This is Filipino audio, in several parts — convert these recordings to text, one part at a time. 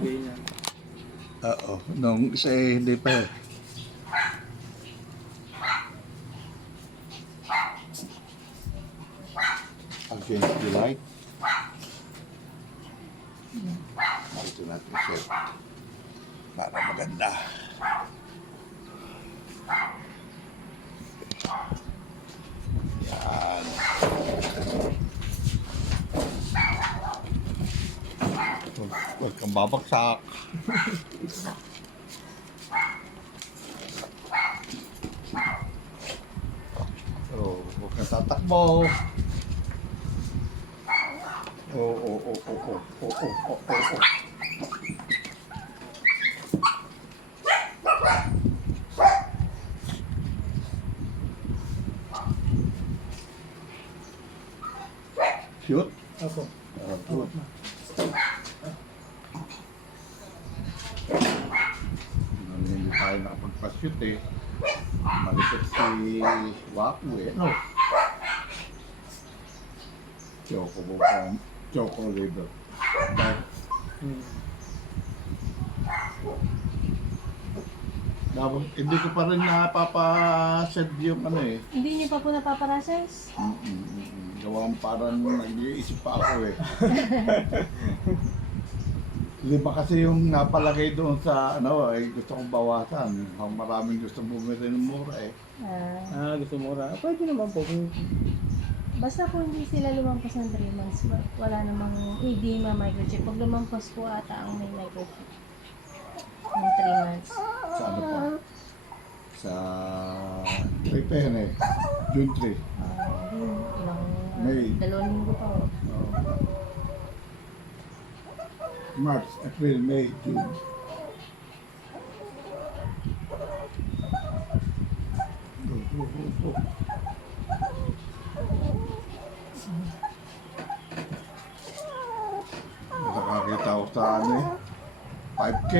bigay niya. Oo, nung isa eh, hindi pa. Against the light. Ito natin set. Para maganda. Yan. Huwag kang babagsak. So, huwag kang tatakbo. Oo. Shoot. Opo. Good. Hindi tayo nakapagpa-shoot eh. Malikot si Waku eh. No. Choco liver. Dapat, hindi ko pa rin napapa-shed yung ano eh. Hindi niyo pa po napaparases? Gawang parang nag-iisip pa ako eh. Lima kasi yung napalagay doon sa ano ay gusto kong bawasan. Maraming gusto bumili ng mura eh. Gusto mura. Pwede naman po. Basta po hindi sila lumampas ng 3 months, wala namang edema microchip. Pag lumampas po ata ang may microchip ng 3 months. Sa ano pa? Sa 3 pa yan eh. June 3. Ilang May. 2 linggo pa. March, April, May, June. Go. Nakakita ko sa ano eh. 5K.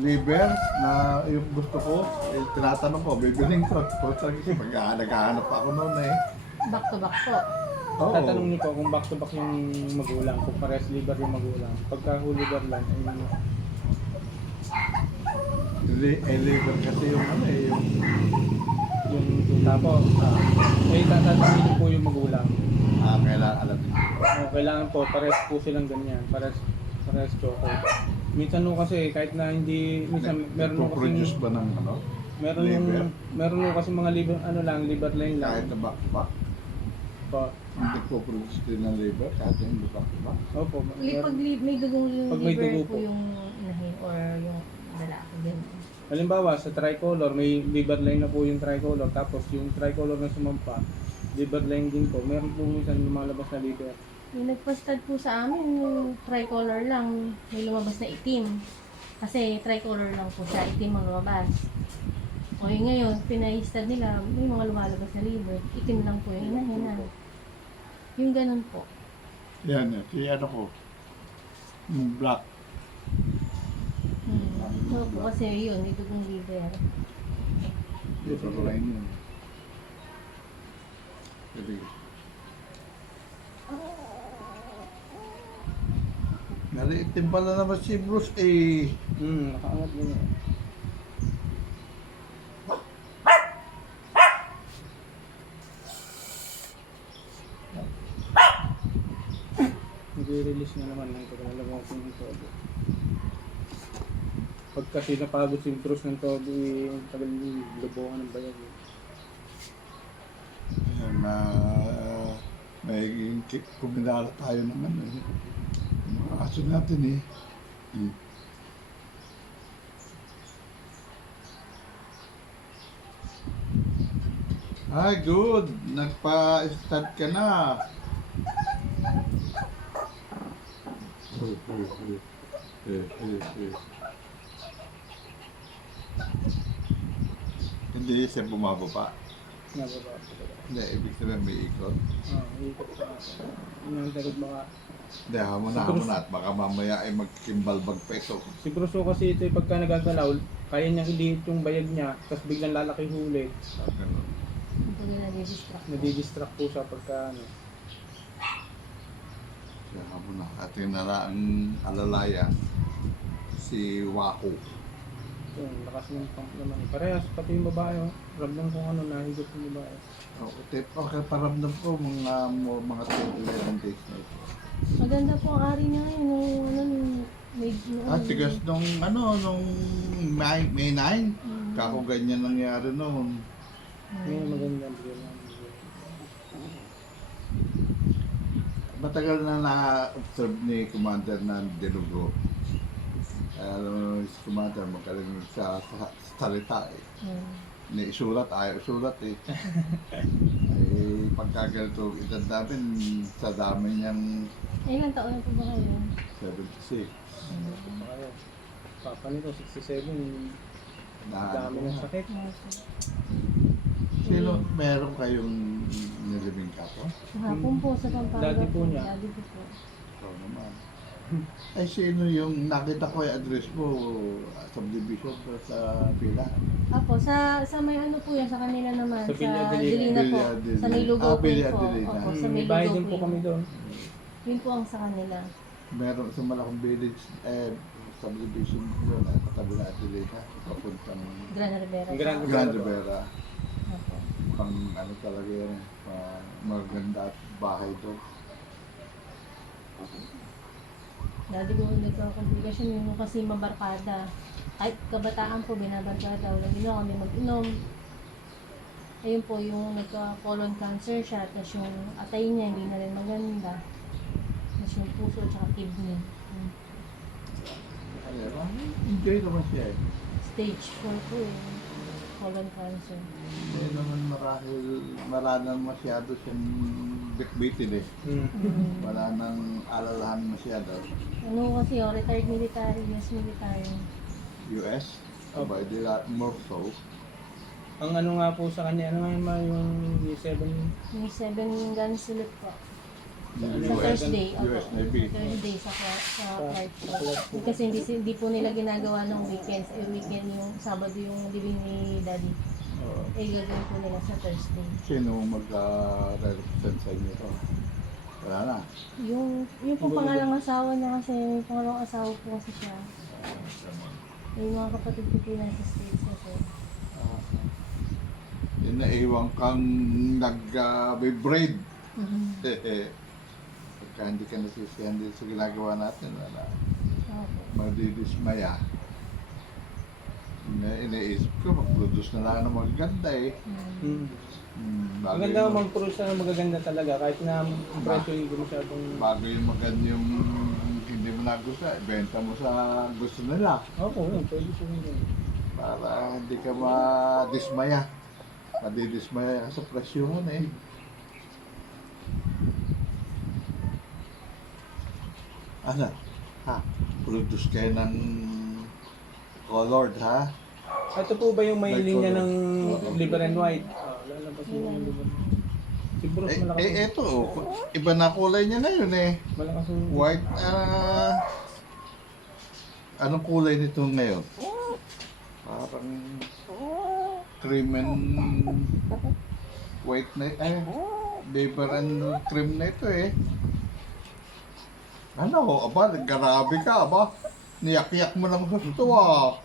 Liver na yung gusto ko. Eh, tinatanong ko, bibiling ko. Pag naghahanap ako noon eh. Back to back po. Oo. Tatanong niyo po kung back to back yung magulang, kung pares liver yung magulang. Pagka liver lang, ay Liver kasi yung ano eh. yung tuta po. Tatanong niyo po yung magulang. Kailangan alam niyo. Kailangan po, pares po silang ganyan. Pares choco. Minsan no kasi kahit na hindi, minsan meron no kasi Produce ba ng ano? Liver? meron no kasi mga liver, ano lang, liver line lang. Kahit na back-to-back? Po. Hindi po produce din ng liver kahit na hindi back-to-back? Opo. Pag may dugong Pag may liver dugo po po. yung inahin or yung lalaki din. Halimbawa sa tricolor, may liver line na po yung tricolor, tapos yung tricolor na sumampa, liver line din po. Meron po minsan lumalabas na liver. Yung nagpastad po sa amin, yung tricolor lang, may lumabas na itim. Kasi tricolor lang po siya, itim ang lumabas. O yung ngayon, pinaistad nila, may mga lumalabas na liver, itim lang po yung inahin. Yung ganun po. Yan, si ano ko. Yung black. So po kasi yun, may dugong liver. Liver line yun. Sige. Naliitim pala naman si Bruce eh. Nakaangat din yun. Nag-release na naman ng kakalagong ko ng todo. Pag kasi napagod si Bruce ng todo, tagal yung lubungan ng bayag. Yan na may kuminala tayo ng ano eh. Yung mga aso natin eh. Ay, good. Nagpa-start ka na. Hindi siya bumababa. Nababa. Hindi, ibig sabihin may ikot. Ikot pa. Yun ang takot baka. Hindi, hamon na at baka mamaya ay magkimbalbag pa ito. Si Bruce kasi ito pagka nagagalaw, kaya niya hindi yung bayag niya, tapos biglang lalaki huli. Ganun. Ito nila nadidistract. Nadidistract po siya pagka ano. Kaya mo na. At yung naraang alalaya, si Wako. Yun, lakas ng pump naman. Parehas, pati yung babae, oh. Ramdam kung ano, nahigot yung babae. Okay, paramdam ko mga 11 days na ito. Maganda po ang ari niya ngayon. Tigas nung May 9. Mm. Kako ganyan nangyari noon. Ngayon maganda ang bigyan namin. Matagal na na-observe ni Commander na Delugo. Si Commander magaling sa salita eh. Isulat, ayaw isulat eh. Ay, pagkagalito, edad namin, sa dami niyang Ilan taon na po ba kayo? 76. Kayo. Papa nito, 67. Dami ng sakit. Sino, meron kayong nilibing kapo? Hapon po sa Pampanga. Daddy po niya. Daddy po po. Ikaw naman. Ay, sino yung nakita ko yung address mo, subdivision ba sa Pila? Apo, sa may ano po yan, sa kanila naman. Sa Sa Villa Adelina. Delina po. Villa Adelina. Sa may lugaw po Villa po. Adelina. Opo, sa may May bahay lugaw din po kami doon. Yun po ang sa kanila. Meron sa Malakong Village, subdivision doon, katabi na Adelina, papuntang Gran Rivera. Ang Gran Grand Rivera. Opo. Pang ano talaga yan, maganda at bahay doon. Dati ko nagka-komplikasyon yung kasi mabarkada. Kahit kabataan po, binabarkada. Walang ginawa kami mag-inom. Ayun po, yung nagka-colon cancer siya. Tapos yung atay niya, hindi na rin maganda. Tapos yung puso, tsaka kidney. Enjoy naman siya eh. Stage 4 po eh. Colon cancer. Hindi naman maranang masyado siyang bitbitin eh. Wala nang alalahan masyado. Ano kasi, retired military, US military. US, Opo. by the lot more so. Ang ano nga po sa kanya, ano nga yung 7 Yung 7 gun salute po. Sa US, Thursday. US Opo. Navy. Thursday sa flight po. Kasi hindi po nila ginagawa ng weekends. Weekend yung Sabado yung living ni Daddy. Gagawin po nila sa Thursday. Sino mag-represent sa inyo to? Wala na. Yung po pangalang asawa niya kasi, may pangalawang asawa po kasi siya. Yung mga kapatid ko po nasa States kasi. Inaiwang kang nag-vibrate. Pagka hindi ka nasisihan din sa ginagawa natin, wala. Opo. Madidismaya. Iniisip ko, mag-produce na lang ng maganda eh. Maganda mag-produce na magaganda talaga kahit na ang presyo hindi masyadong... Bago yung maganda yung hindi mo nagustuhan, ibenta mo sa gusto nila. Opo, yun. Pwede po yun. Para hindi ka madismaya. Madidismaya ka sa presyo mo na eh. Ano? Ha? Produce kayo ng colored ha? Ito po ba yung may Like linya color. ng liver and white? Lalabas mo yung liver. Si Bruce malakas. Eto, iba na kulay niya ngayon eh. Malakas yung... White, anong kulay nito ngayon? Parang cream and white na, liver and cream na ito eh. Ano, aba, grabe ka, aba. Niyak-yak mo ng gusto ah.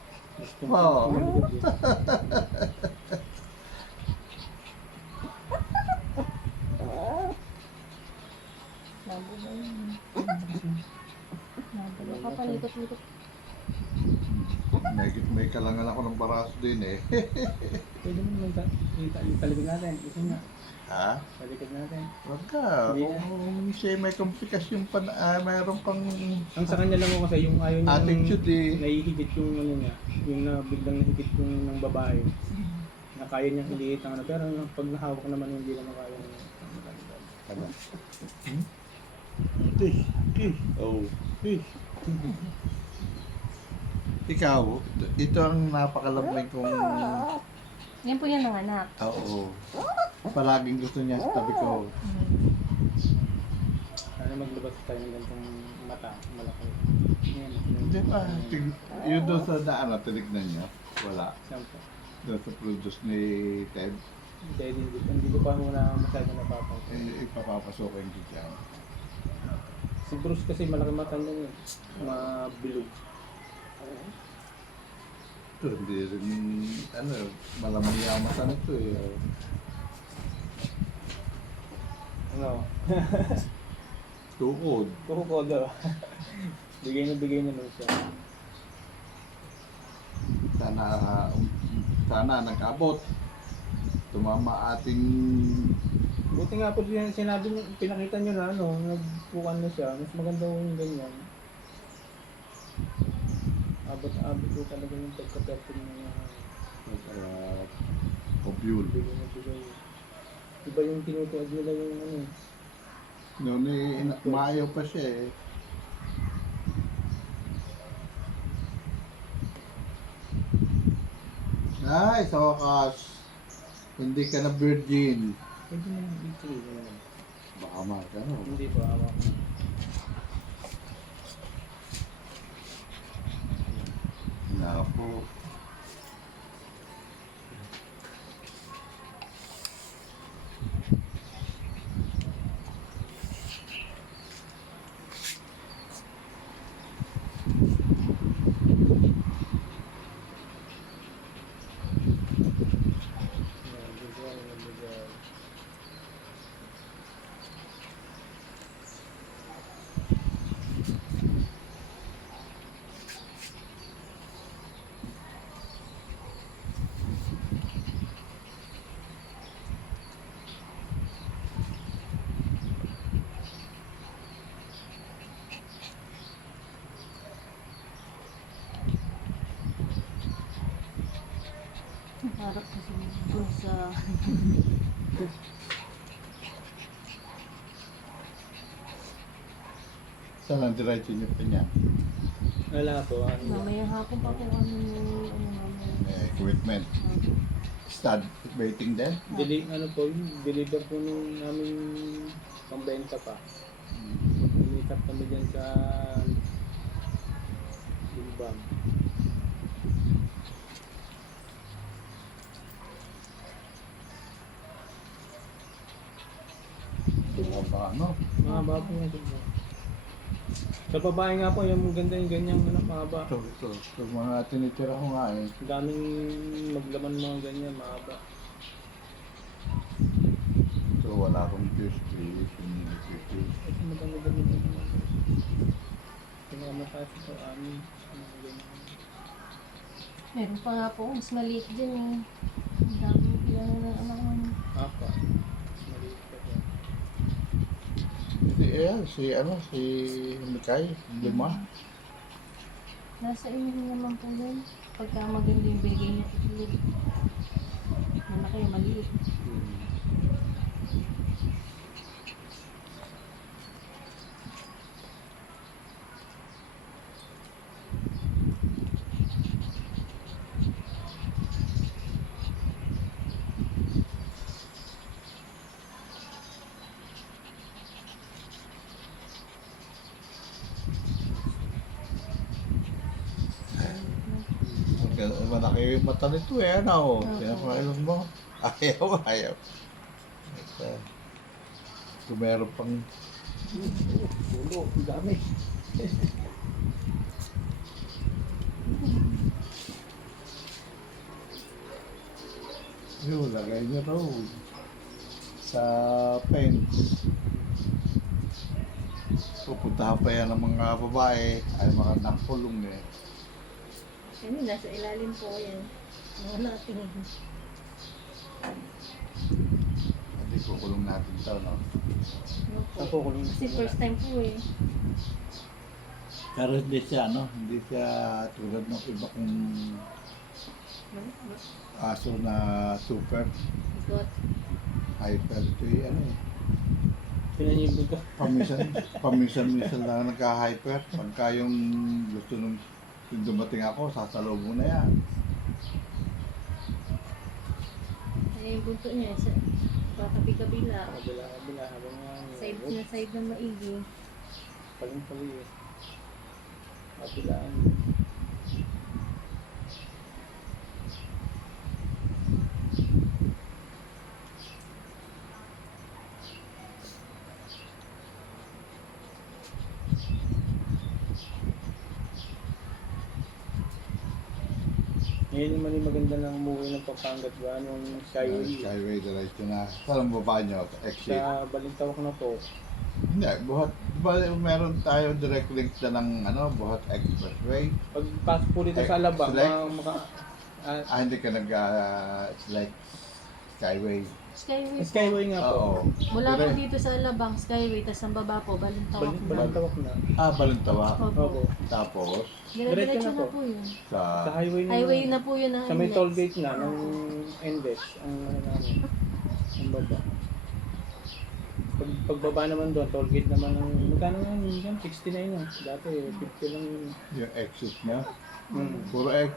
Wow. Labo ba yun? Labo ba? Kapalikot-likot. May kalangan ako ng baraso din eh. Pwede mo yung talikod natin. Gusto nga. Ha? Talikod natin. Wag ka. Kung siya may komplikasyon pa na, mayroon pang Ang sa kanya lang ko kasi yung ayaw niya attitude eh. nahihigit yung ano niya. Yung na biglang nahigit yung ng babae. Na kaya niyang iliit ang ano. Pero pag nahawak naman hindi naman kaya niya. Ano? Fish. Oh. Fish. Ikaw, ito ang napakalabling kong... Yan po yan ng anak. Oo. Palaging gusto niya sa tabi ko. Sana maglabas tayo ng gantong mata. Malaki. Yan. Hindi pa. Yun doon sa daan, tinignan niya. Wala. Saan po? Doon sa produce ni Ted. Dahil hindi ko pa muna masyado napapansin. Ipapapasokin ko dyan. Si Bruce kasi malaki mata niya yun. Mabilog. Ito, hindi rin, malamang yamatan ito eh. Ano? Tukod. Kuko daw. Bigay na lang siya. Sana nag-abot. Tumama ating Buti nga po yung sinabi niyo, pinakita niyo na nagpukan na siya. Mas maganda yung ganyan. Abot po talaga yung pagka-perfect na Obule. bigay. Iba yung tinutuad nila yung Noon maayaw pa siya eh. Ay, sa wakas. Hindi ka na virgin. Pwede mo nang bigay naman. Baka magkano. Hindi pa awak mo. Naku. Bigay. Harap kasi dun sa... Saan ang diretso niyo pa niya? Wala po. Mamayang hapon pa po kami mamaya. Equipment. Stud waiting din? Deliver po nung namin pambenta pa. Lumikat kami dyan sa Limbang. Mga ba ano? Mahaba po yung Limbang. Sa babae nga po, yung ganda yung ganyang mahaba. Ito, mga tinitira ko nga eh. Daming maglaman mga ganyan, mahaba. So wala akong PSP. Ito maganda naman. Pinamataas ito, amin. Mga ganyan. Meron pa nga po, mas maliit din eh. Ang dami ilan na anak ko. Apa. Maliit pa po. Si Mikay, 5. Nasa inyo rin naman po yun. Pagka maganda yung bigay niya itlog. Malaki, maliit. Malaki yung mata nito eh, ano? Opo. Pinapakailan mo? Ayaw. Kung meron pang Pulo, ang dami. yun, lagay niyo raw sa fence. Pupuntahan pa yan ng mga babae ay mga nakulong eh. Ano, nasa ilalim po yan. Mga natin. Hindi kukulong natin ito, no? Ano po? Ako, kulong Kasi first time po eh. Pero hindi siya, no? Hindi siya tulad ng iba kong aso na super Got. hyper. Ito yung ano eh. Pinanyibog ka. Paminsan lang nagka-hyper. Pagka yung gusto nung yung dumating ako, sasalubong na yan. Ay, yung bunto niya, sa katabi-kabila. Kabila habang Side na side na maigi. paling-pali eh. Kabilaan. Ngayon naman yung maganda ng umuwi ng Pampanga ba? Nung Skyway. Skyway, diretso na. Saan ang baba nyo? Exit. Sa Balintawak na po. Hindi, buhat, ba, meron tayo direct link na ng Buhat Expressway. Pag pasok po dito sa Alaba, Select. ah, Hindi ka select Skyway. Skyway po. Skyway nga po. Oo. Mula po Dire- dito sa Alabang, Skyway, tapos ang baba po, Balintawak na. Balintawak na. Balintawa. Opo. Opo. Tapos, Dire-diretso Diretso na na po. po yun. Sa sa highway na. Highway na po yun ang Sa may NLEX. toll gate na ng Endes. Ang ano namin. Ang baba. Pagbaba naman doon, toll gate naman ng magkano nga yun? 69 yun. Dati 50 lang yun. yung exit niya. Hmm.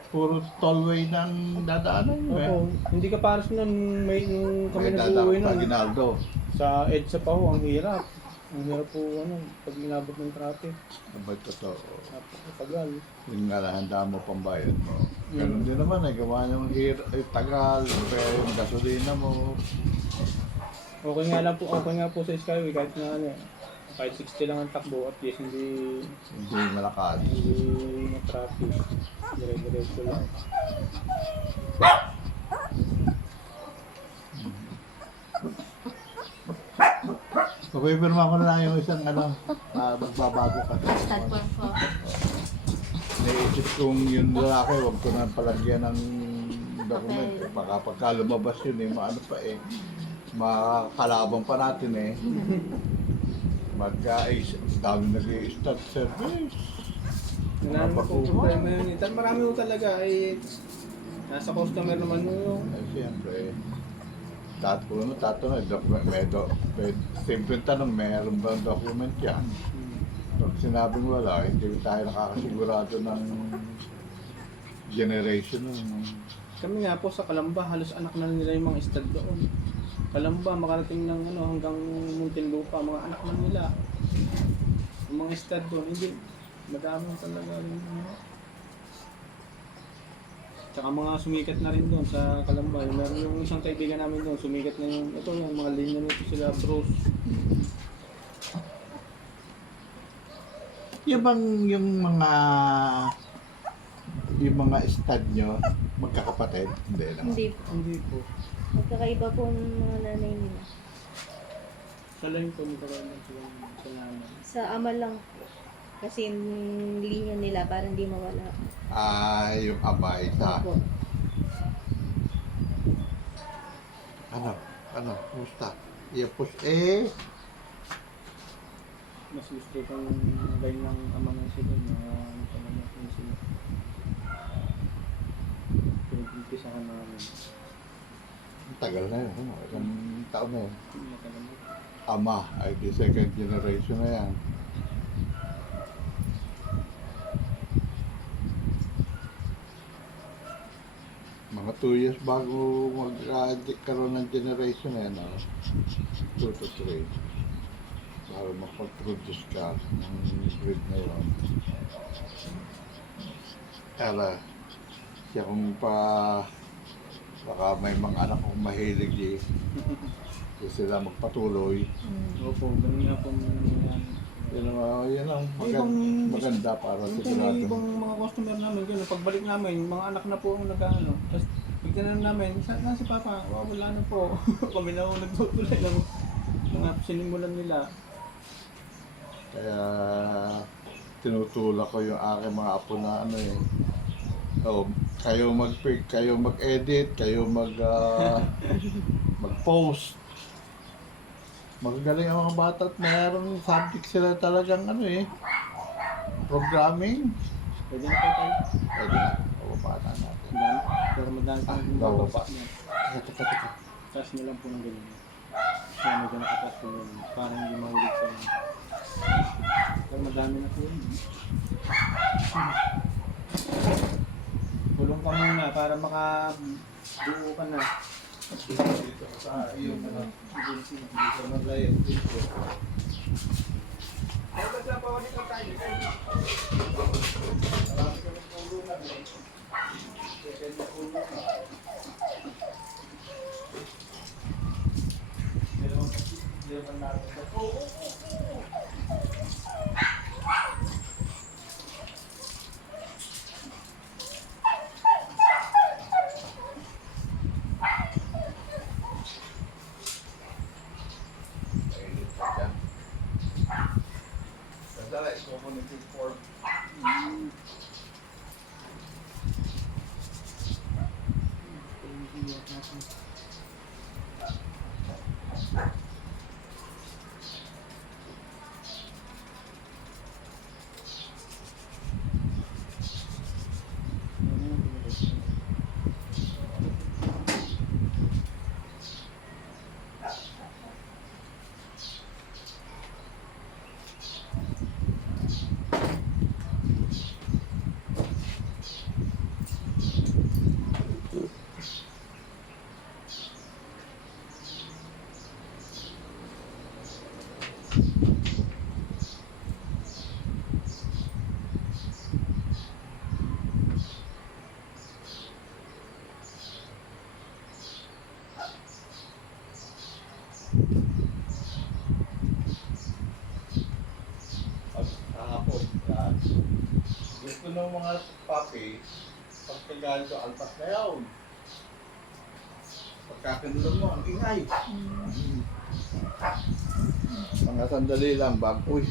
Puro tollway ng dadaanan nyo eh. Opo, hindi ka pares nun, nung kami May nag-uwi dadaan pa nun. Ginaldo. Sa EDSA pa ho, ang hirap. Ang hirap po, pag inabot ng traffic. Abay totoo. Napakatagal. Yung nga handa mo pambayad mo. Ganun din naman gawa yung tagal, kaya yung gasolina mo. Okay nga po sa Skyway, kahit na kahit 60 lang ang takbo, at least hindi Malakad. na traffic. Dire-diretso lang. Papipirma ko na lang yung isang magbabago ka. Start form po. Naisip kong yung lalaki, huwag ko na palagyan ng document. Papel. Baka pagka lumabas yun maano pa makakalabang pa natin dami nag-i-start service. Wala naman po problema yun. Marami po talaga ay nasa customer naman mo yung Siyempre, simple tanong, meron ba document yan? Pag sinabing wala, hindi tayo nakakasigurado ng generation. kami nga po sa Kalamba, halos anak na nila yung mga stud doon. Kalamba, makarating ng hanggang Muntinlupa, mga anak na nila. Yung mga stud doon, hindi. Madami talaga yung Tsaka mga sumikat na rin doon sa Kalamba. Meron yung isang kaibigan namin doon, sumikat na yung mga linya nito sila Bruce. Yung mga stud nyo, magkakapatid? Hindi lang. Hindi po. Hindi po. Magkakaiba po ng mga nanay nila. Sa line po, magkakaroon sila sa nanay. Sa ama lang po. Kasi yung linya nila para hindi mawala. Yung ama isa. Opo. Kumusta? Yapos Mas gusto kong line ng ama ng sila, mga panamak ng sila. Pinagpimpisahan namin. tagal na yun. Isang taon na yun. Matagal na. Ama, ay di second generation na yan. Mga 2 years bago magkaroon ng generation na yan, 2 to 3. Para makapag-produce ka ng breed na yun. Kaya, siya kung baka may mga anak kong mahilig sila magpatuloy. Opo, ganun nga po Yan ang Ibang- maganda para sa Yung sigurado. ibang mga customer namin, gano'n, pagbalik namin, yung mga anak na po ang nag-ano. Tapos, pagtanong namin, saan si Papa? Wala na po. Kami na po nagtutuloy ng mga sinimulan nila. Kaya tinutulak ko yung aking mga apo na kayo mag-edit, kayo mag-post. Magagaling ang mga bata at mayroong subject sila talagang programming. Pwede na po tayo. Pwede na, bata natin. Madami. Pero madami pang bawa gumagawa pa. niya. Teka. Taas nyo lang po ng ganyan. Kaya may ganun katas po yun. Parang hindi mahulit sa inyo. Pero madami na po yun. Tulong ka muna para makabuo ka na. Dito sa iyo, dito mag-live dito. Ay, basta pawalik lang tayo. Marami kami tulungan Second na tulungan. Dalawa natin sa At kahapon, yan. Gusto ng mga papi, pagkagalit ko, alpas na yun. Pagkakanulang mo, ang ingay. Mga sandali lang, uy,